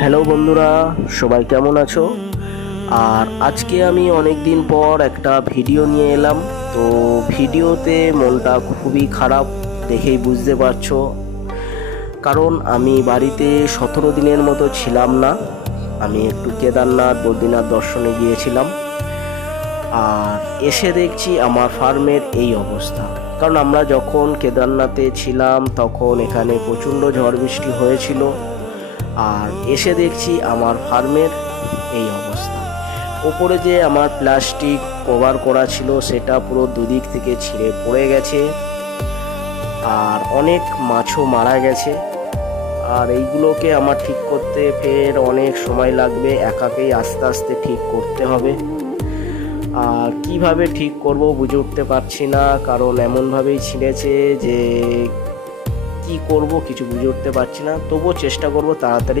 Hello বন্ধুরা, সবাই কেমন আছো? আর আজকে আমি অনেক দিন পর একটা ভিডিও নিয়ে এলাম। তো ভিডিওতে মনটা খুবই খারাপ, দেখেই বুঝতে পারছো। কারণ আমি বাড়িতে 17 দিনের মতো ছিলাম না। আমি একটু কেদারনাথ বদ্রীনাথ দর্শনে গিয়েছিলাম। আর এসে দেখছি আমার ফার্মের এই অবস্থা। কারণ আমরা যখন কেদারনাথে ছিলাম তখন এখানে প্রচণ্ড ঝড় বৃষ্টি হয়েছিল। আর এসে দেখছি আমার ফার্মের এই অবস্থা। ওপরে যে আমার প্লাস্টিক কভার করা ছিল সেটা পুরো দুদিক থেকে ছিঁড়ে পড়ে গেছে। আর অনেক মাছও মারা গেছে। আর এইগুলোকে আমার ঠিক করতে ফের অনেক সময় লাগবে, একাকেই আস্তে আস্তে ঠিক করতে হবে। আর কিভাবে ঠিক করব বুঝে উঠতে পারছি না, কারণ এমনভাবেই ছিঁড়েছে যে কি করব কিছু বুঝে উঠতে পারছি না। তবুও চেষ্টা করব তাড়াতাড়ি